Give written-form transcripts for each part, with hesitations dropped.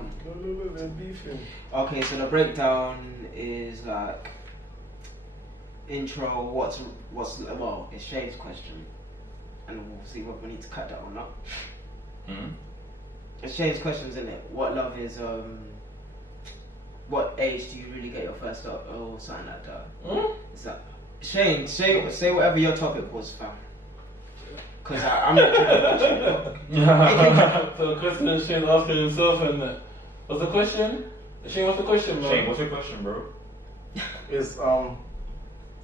on. No, they're beefing. Okay, so the breakdown is like intro. What's well, it's Shane's question, and we'll see whether we need to cut that or not. It's Shane's questions, isn't it? What love is? What age do you really get your first love, or something like that? Is that Shane? Say whatever your topic was, fam. Because I'm not doing the question. So the question is Shane asking himself, and what's the question? Shane, what's the question, bro? Shane, what's your question, bro? Is Fam,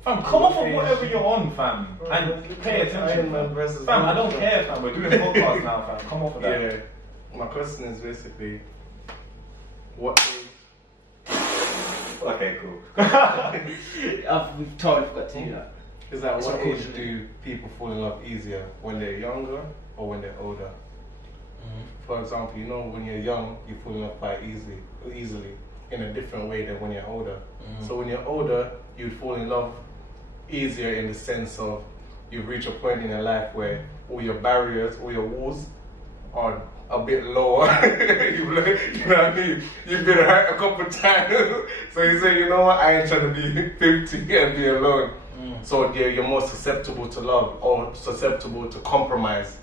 come off of whatever you're on, fam, and pay attention, fam. I don't care, fam. We're doing podcasts now, fam. Come off of that. Yeah. My question is basically, what age? Okay, cool. We've totally forgot to do that. Is that It's what not cool. age do people fall in love easier? When they're younger or when they're older? For example, you know, when you're young, you fall in love quite easily in a different way than when you're older. So when you're older, you'd fall in love easier in the sense of you've reached a point in your life where all your barriers, all your walls are a bit lower. You know what I mean? You've been hurt a couple times. So you say, you know what, I ain't trying to be 50 and be alone. So you're more susceptible to love or susceptible to compromise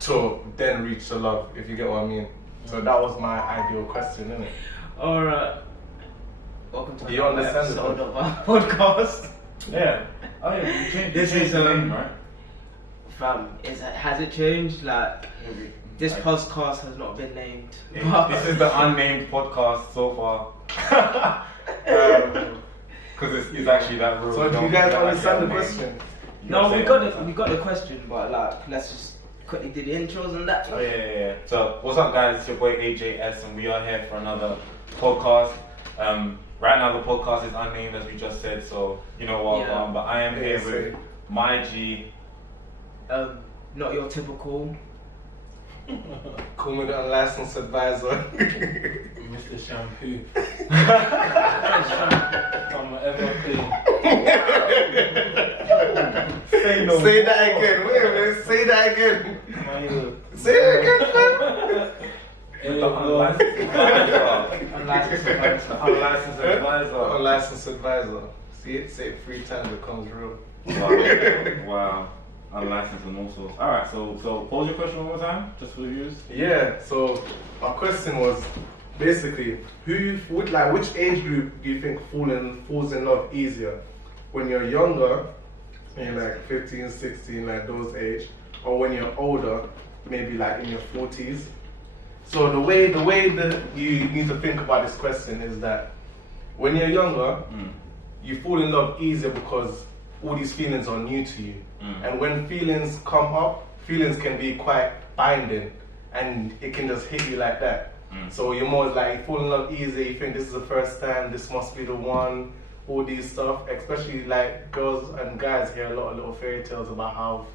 to then reach the love, if you get what I mean. So that was my ideal question, isn't it? Alright. Welcome to You another understand the episode of our podcast. Yeah. Oh yeah. You changed This is the name, right? Fam, has it changed? Like, this podcast has not been named. This is the unnamed podcast so far. Because it's actually that rule. So do you guys understand the question? No, we got the question, but like, let's just quickly do the intros and that. Oh yeah. So what's up, guys? It's your boy AJS, and we are here for another podcast. Right now the podcast is unnamed, as we just said, so you know what. Yeah. But I am here with my G. Not your typical. Call me the unlicensed advisor. Mr. Shampoo. I'm ever clean. Say that again. Wait a minute. Say that again. Say it again, fam. Unlicensed advisor. Unlicensed advisor. Unlicensed advisor. See it? Say it 3 times, it becomes real. Wow. Unlicensed and all sorts. Alright, so pose your question one more time, just for the viewers. Yeah, so my question was basically, which age group do you think falls in love easier? When you're younger, in like 15, 16, like those age, or when you're older, maybe like in your 40s? So the way that you need to think about this question is that when you're younger, you fall in love easier because all these feelings are new to you. And when feelings come up, feelings can be quite binding and it can just hit you like that. So you're more like, you fall in love easy, you think this is the first time, this must be the one, all these stuff. Especially like girls and guys hear a lot of little fairy tales about how,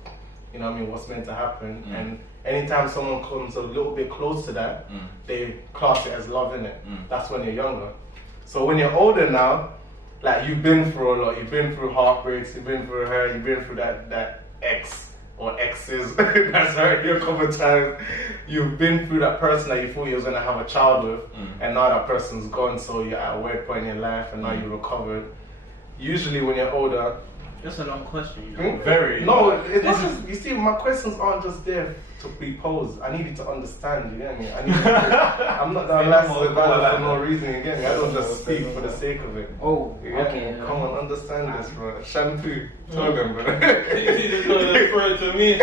you know what I mean, what's meant to happen. And anytime someone comes a little bit close to that, they class it as love, innit? That's when you're younger. So when you're older now, like you've been through a lot, you've been through heartbreaks, you've been through her, you've been through that ex or exes that's hurt you a couple of times. You've been through that person that you thought you was gonna have a child with, and now that person's gone, so you're at a weird point in your life and now you've recovered. Usually when you're older, That's a long question, you know. Very. No, it's not just, you see, my questions aren't just there to be posed. I need you to understand, you get me? I'm not the unlicensed advisor for no reason, you get me? I don't just speak for the sake of it. Oh, You get okay. me? Come on, understand this, bro. Shampoo. Tell them, bro. You just want to refer to me.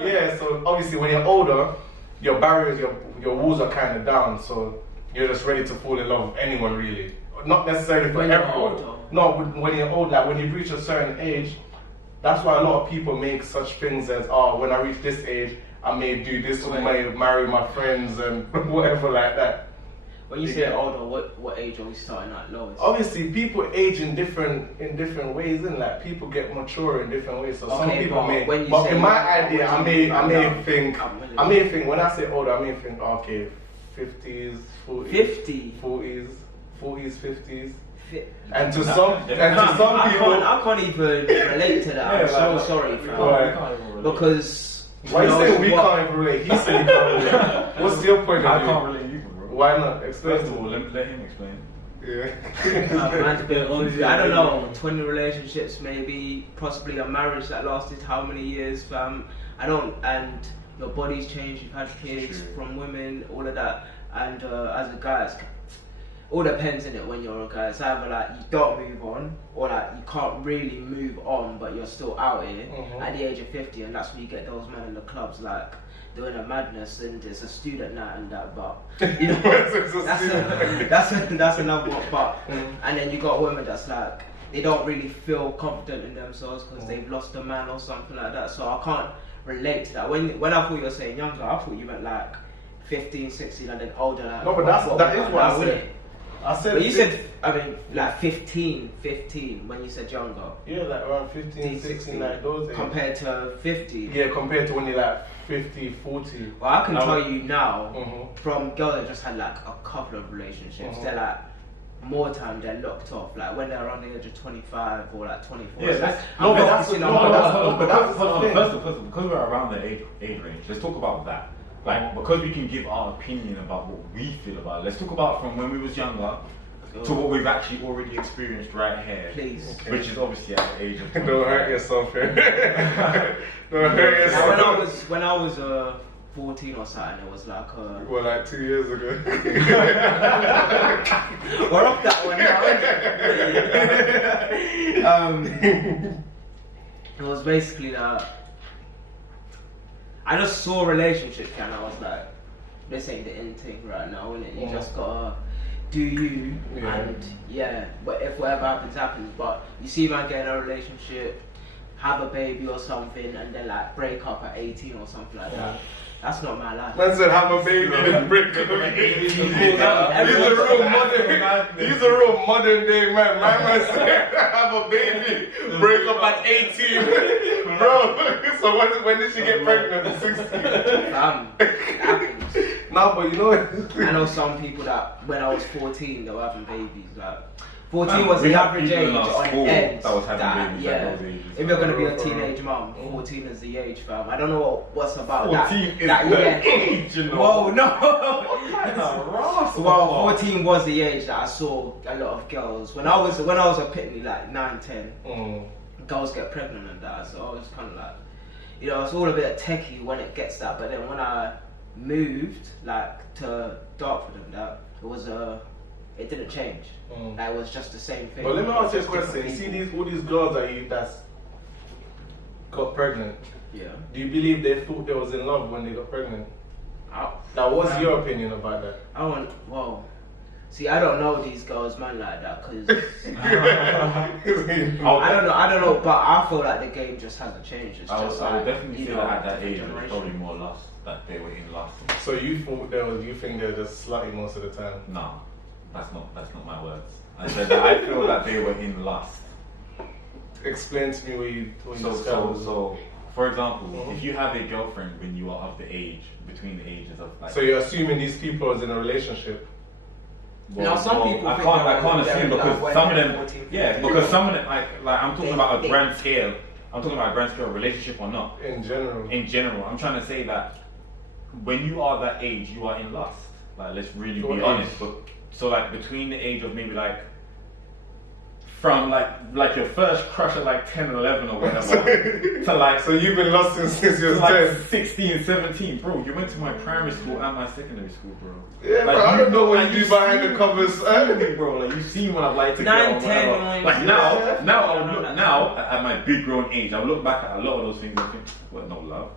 Yeah, so obviously when you're older, your barriers, your walls are kind of down, so you're just ready to fall in love with anyone, really. Not necessarily for When you're everyone. older. No, when you're old, like when you reach a certain age, that's why a lot of people make such things as, oh, when I reach this age, I may do this, or may marry my friends and whatever like that. When you say older, what age are we starting at lowest? Obviously, people age in different ways, and like people get mature in different ways. So some Okay, people but may. when you But say in my older, idea, what I do you mean may by think when I say older, I may think okay, 50s, 40s, 50? 40s, 50s. And And to some people, I can't even relate to that. I'm so sorry, fam. Because why you saying we can't even relate? He said he can't relate. What's your point of I view? can't relate either, bro. Why not? Explain First to of all, me. let him explain. Yeah. Man's been on, I don't know, 20 relationships maybe, possibly a marriage that lasted how many years, fam. And your body's changed, you've had kids from women, all of that. And as a guy, it's all depends in it when you're a guy. It's either like you don't move on, or like you can't really move on, but you're still out here at the age of 50, and that's when you get those men in the clubs like doing a madness, and it's a student night and that. But you know, that's another one. But and then you got women that's like they don't really feel confident in themselves because they've lost a man or something like that. So I can't relate to that. When I thought you were saying younger, I thought you meant like 15, 16, and then older. Like, No, but that is what I said. I said. But you said, I mean, like 15 when you said younger. Yeah, like around 15, 16, like those days. Compared to 50. Yeah, compared to when you're like 50, 40. Well, I can tell you now, Mhm. from girls that just had like a couple of relationships, they're like, more time they're locked off. Like when they're around the age of 25 or like 24. Yeah, it's like, no, but I'm that's focusing no, on but that's the thing. First of all, because we're around the age range, let's talk about that. Like, because we can give our opinion about what we feel about it. Let's talk about from when we was younger to what we've actually already experienced right here. Please. Okay. Which is obviously at the age of 25. Don't hurt yourself, man. Don't hurt yourself. Now, when I was 14 or something, it was like Well, like 2 years ago. we're off that one now. It was basically that I just saw relationships and I was like, this ain't the end thing right now, innit? You just gotta do you, and but if whatever happens, happens. But you see man get in a relationship, have a baby or something, and then like break up at 18 or something like that. That's not my life. Man said have a baby and break up. He's a real modern day man. My man said have a baby, break up at 18. Bro, so when did she get pregnant at 16? Happens. No, but you know what? I know some people that when I was 14 they were having babies. Like 14 was the average age on end. That was having babies at those ages. If you're gonna be a teenage mom, 14 is the age, fam. I don't know what's about 14 that. is the age, you know. Whoa, no. Well, 14 was the age that I saw a lot of girls. When I was a pitney, like 9, 10, girls get pregnant and that. So I was kind of like, you know, it's all a bit techie when it gets that. But then when I moved like to Dartford and that, it didn't change. Like, it was just the same thing. But let me ask you a Just different question. You see people. all these girls that's got pregnant. Yeah. Do you believe they thought they was in love when they got pregnant? Now, what's your opinion about that? See, I don't know these girls, man, like that, cause I don't know, but I feel like the game just hasn't changed. It's I just would like, definitely you say know, that at that age, different it was generation. probably more lust, that they were in lust. So you think they're just slutty most of the time? No, that's not my words. I said that I feel that they were in lust. Explain to me what you So, for example, if you have a girlfriend when you are of the age, between the ages of like... So you're assuming these people is in a relationship? Now, some people I think can't they're assume in because love some of when them, they're 14, because some of them, like I'm talking about a they- grand scale. I'm talking about a grand scale relationship or not. In general. In general, I'm trying to say that when you are that age, you are in lust. Like, let's really What be age? honest. But so like between the age of maybe like from like your first crush at like 10 or 11 or whatever to like So you've been lost since you to was like 10? 16, 17, bro. You went to my primary school and my secondary school, bro. Yeah, Like, bro, I don't know what like, you do behind the covers. me, bro. Like you see when I've liked a girl 9, or 10, whatever. Like now at my big grown age, I look back at a lot of those things and think, what, no love?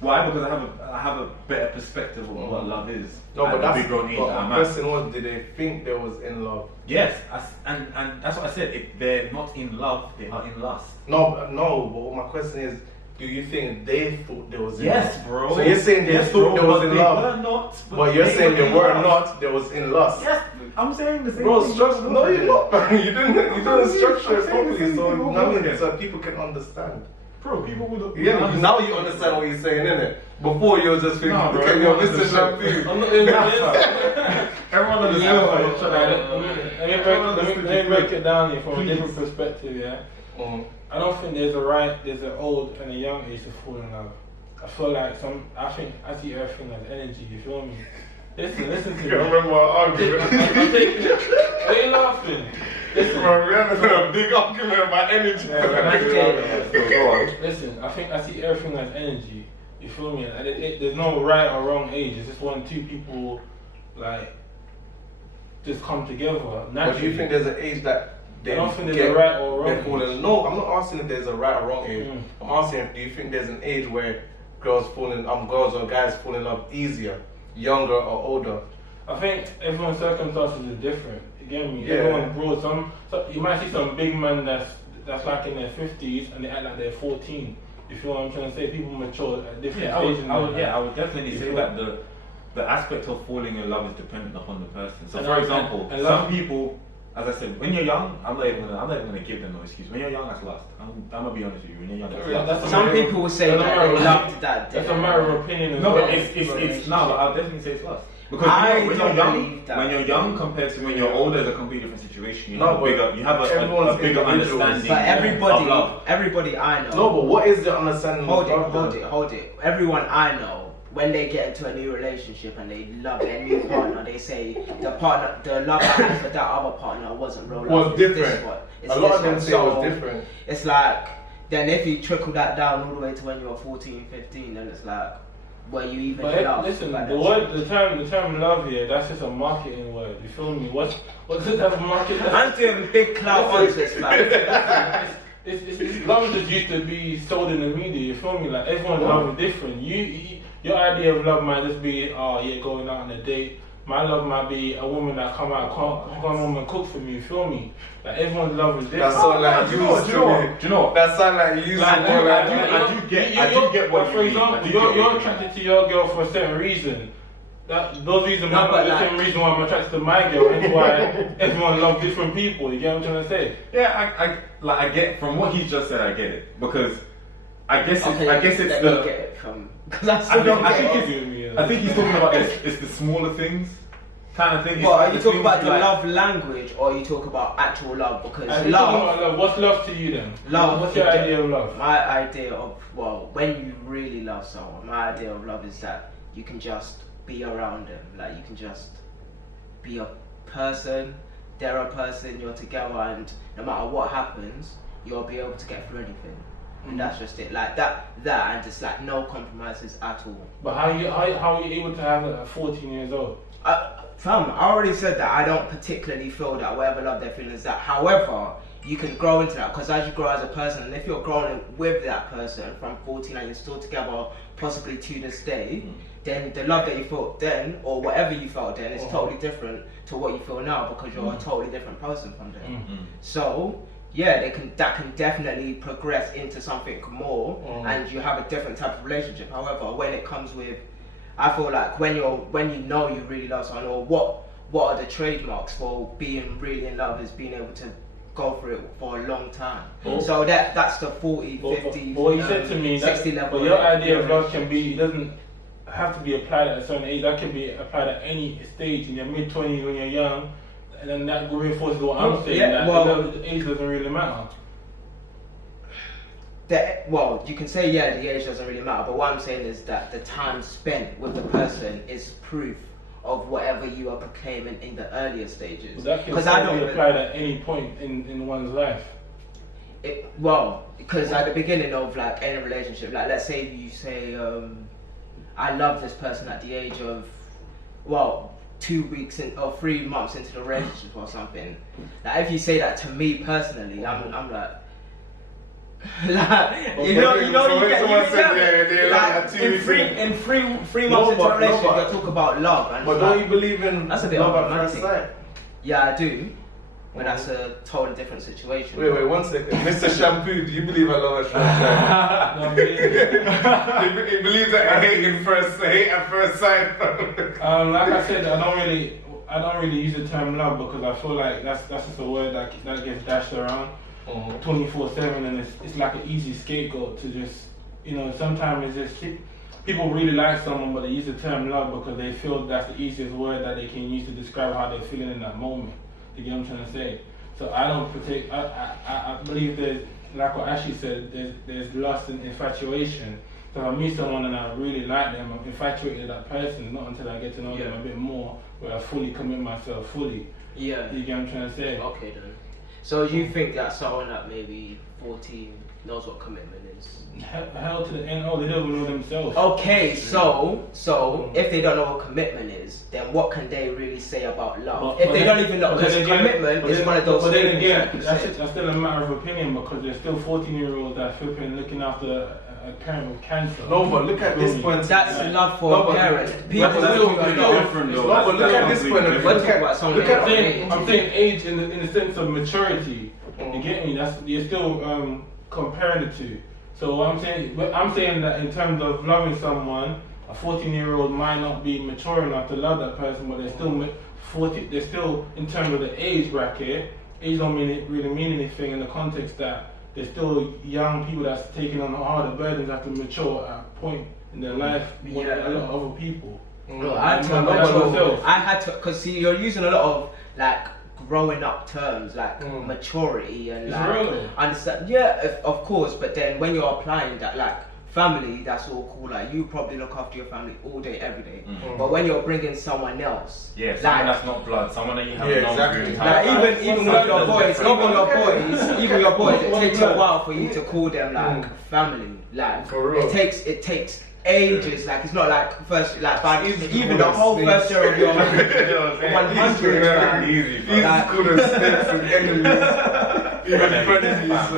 Why? Because I have a better perspective of what love is. No, at but the that's big grown age but that I'm the at. question was, did they think they was in love? Yes, and that's what I said. If they're not in love, they are in lust. No, but my question is, do you think they thought they was in Yes, love? bro. So you're saying they Yes, thought bro, they was but in they love? were not, But you're saying they in were love. not, they was in lust. Yes, I'm saying the same Bro, thing. structure. No, you're not. You didn't structure it I'm saying the properly, same so thing over I mean, again. so people can understand. Bro, people would. Yeah, now you understand what you're saying, innit? Before you were just thinking, No, bro, okay, yo, everyone Mr. Shampoo. I'm not doing this. Everyone understands. Let me break it down here from a different perspective, yeah? Mm. I don't think there's an old and a young age to fall in love. I feel like I see everything as energy, you feel me? Listen to I me. remember our argument. Why are you laughing? Listen. Bro, we had a big argument about energy. Listen, I think I see everything as energy. You feel me? And there's no right or wrong age. It's just when two people like just come together naturally. But do you think there's an age that I don't think there's a right or wrong age. No, I'm not asking if there's a right or wrong age. I'm asking if do you think there's an age where girls or guys fall in love easier, younger or older? I think everyone's circumstances are different. Again, Yeah. everyone's broad. So you might see some big men that's like in their 50s and they act like they're 14. You feel what I'm trying to say? People mature at different stages. I would definitely say that the aspect of falling in love is dependent upon the person. So, for example, some people, as I said, when you're young, I'm not even gonna give them no excuse. When you're young, that's lust. I'm gonna be honest with you. When you're young, that's lust. Some people will say that they loved that. That's a matter of opinion. No, but it's no. But I'll definitely say it's lust. Because when you're young compared to when you're older, it's a completely different situation. You have a bigger understanding. But everybody I know. No, but what is the understanding? Hold it. Everyone I know, when they get into a new relationship and they love their new partner, they say the love I had for that other partner wasn't real love. Was different. A lot of them say it was different. It's like, then if you trickle that down all the way to when you're 14, 15, then it's like, were you even love? Listen, the term love here, that's just a marketing word. You feel me? What's that for marketing? I'm doing big clout on this, like. It's love just used to be sold in the media. You feel me? Like everyone's love is different. Your idea of love might just be, going out on a date. My love might be a woman that come home and cook for me. You feel me? Like everyone's love is different. That sound like you do you know? That sound like you. I do get what for example, you're attracted to your girl for a certain reason. Those reasons might be the same reason why I'm attracted to my girl. That's why everyone loves different people. You get what I'm trying to say? Yeah, I get from what he just said. I get it because I guess it's Get it from, I think he's talking about it's the smaller things kind of thing. Well, are you talking about the love language or you talk about actual love? Because love. What's love to you then? Love. What's your idea of love? My idea of when you really love someone, my idea of love is that you can just be around them. Like you can just be a person. They're a person. You're together, and no matter what happens, you'll be able to get through anything. And that's just it. Like that, and just like no compromises at all. But how are you able to have it at 14 years old? Fam, I already said that I don't particularly feel that whatever love they're feeling is that. However, you can grow into that because as you grow as a person, and if you're growing with that person from 14 and you're still together, possibly to this day, then the love that you felt then, or whatever you felt then, is totally different to what you feel now because you're a totally different person from then. So, yeah, that can definitely progress into something more, and you have a different type of relationship. However, when it comes with, I feel like when you know you really love someone, or what are the trademarks for being really in love is being able to go through it for a long time. So that's the 40, 50, but what you said to me, 60 level. But your idea of love can be, it doesn't have to be applied at a certain age. That can be applied at any stage in your mid-20s when you're young. And then that reinforces what I'm saying, the age doesn't really matter. You can say, the age doesn't really matter, but what I'm saying is that the time spent with the person is proof of whatever you are proclaiming in the earlier stages. That can be applied at any point in one's life. Because at the beginning of like any relationship, like let's say you say, I love this person at the age of, 2 weeks or 3 months into the relationship or something. Like if you say that to me personally, I'm like, in three months into a relationship, you talk about love. And but don't you believe in that's a bit love of at first sight? Yeah, I do. But that's a totally different situation. Wait, 1 second. Mr. Shampoo, do you believe in love at first sight? No, really. He believes that I hate at first sight. Like I said, I don't really use the term love because I feel like that's just a word that gets dashed around 24/7, and it's like an easy scapegoat to just, sometimes it's just people really like someone, but they use the term love because they feel that's the easiest word that they can use to describe how they're feeling in that moment. You get what I'm trying to say? So I believe there's, like what Ashley said, there's lust and infatuation. So if I meet someone and I really like them, I'm infatuated with that person, not until I get to know them a bit more, where I fully commit myself fully. Yeah. You get what I'm trying to say? Okay then. So you think that someone at maybe 14 knows what commitment is? Hell to the end, they don't even know themselves. Okay, so if they don't know what commitment is, then what can they really say about love? If they don't even know, because commitment is one of those things. But then again, that's still a matter of opinion, because there's still 14-year-olds that are flipping looking after a parent with cancer. No, but look at this point. That's love for a parent. People still different though. No, but look at this point. I'm saying age in the sense of maturity. You get me? You're still comparing the two. So I'm saying that in terms of loving someone, a 14-year-old might not be mature enough to love that person, but they're still 40. They're still, in terms of the age bracket, age don't really mean anything in the context that they're still young people that's taking on harder burdens have to mature at a point in their life more than a lot of other people. No, I had to, because see, you're using a lot of like growing up terms like maturity and like understand. Yeah, of course, but then when you're applying that, like family, that's all cool. Like you probably look after your family all day, every day. But when you're bringing someone else, someone that's not blood, someone that you have exactly. Like even with your boys, even your boys, it takes a while for you to call them like family. Like for real. It takes ages. Like it's not like first like by even the whole first year of your 100. Easy. These could have snakes and enemies.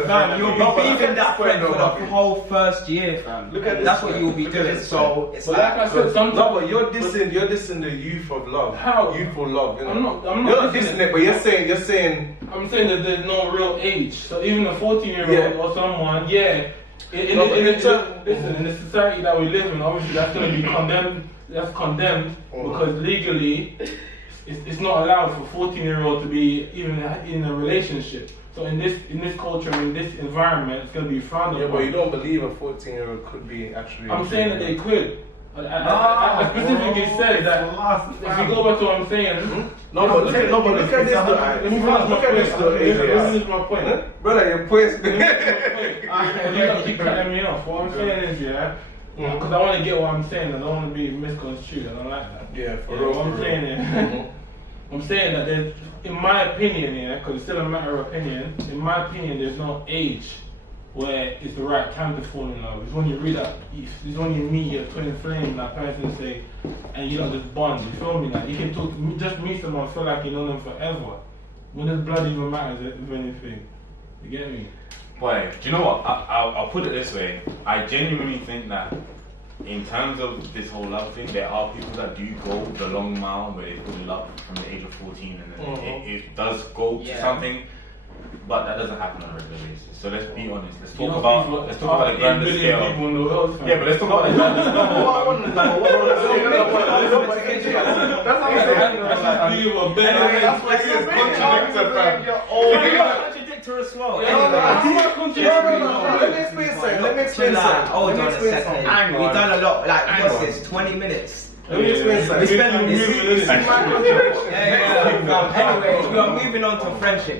Fam, you'll be feeding that friend for the whole first year, fam. Look at this. That's what you'll be doing. So it's like I said, no, but you're dissing the youth of love. How? Youthful love. You know? I'm not you're dissing it, but you're saying. I'm saying that there's no real age. So even a 14-year-old or someone, in the society that we live in, obviously that's going to be condemned. That's condemned because legally, it's not allowed for 14-year-old to be even in a relationship. So in this culture, in this environment, it's going to be frowned upon. Yeah, but you don't believe a 14-year-old could be actually. I'm saying that they could. I specifically said that if you go back to what I'm saying. No, but look at this. Look at this though. This is my point. Brother, your point. You keep cutting me off. What I'm saying is, because I want to get what I'm saying. I don't want to be misconstrued. I don't like that. Yeah, for real. What I'm saying is, I'm saying that there's, in my opinion, because it's still a matter of opinion, in my opinion, there's no age where it's the right time to fall in love. It's when you read that, it's when you meet your twin flame, that person say, and you got this bond, you feel me? Like you can talk, just meet someone, feel like you know them forever. When does blood even matter, if anything? You get me? Boy, do you know what? I'll put it this way. I genuinely think that in terms of this whole love thing, there are people that do go the long mile where they fall in love from the age of 14 and then it does go to something, but that doesn't happen on a regular basis. So let's be honest. Let's talk about the grander scale. Yeah, but let's talk about the grander scale. That's why he's contradictor as well. Let me explain something. Hold on a second. We've done a lot. Like what's this? 20 minutes. Let me explain something. Anyway, we are moving on to friendship.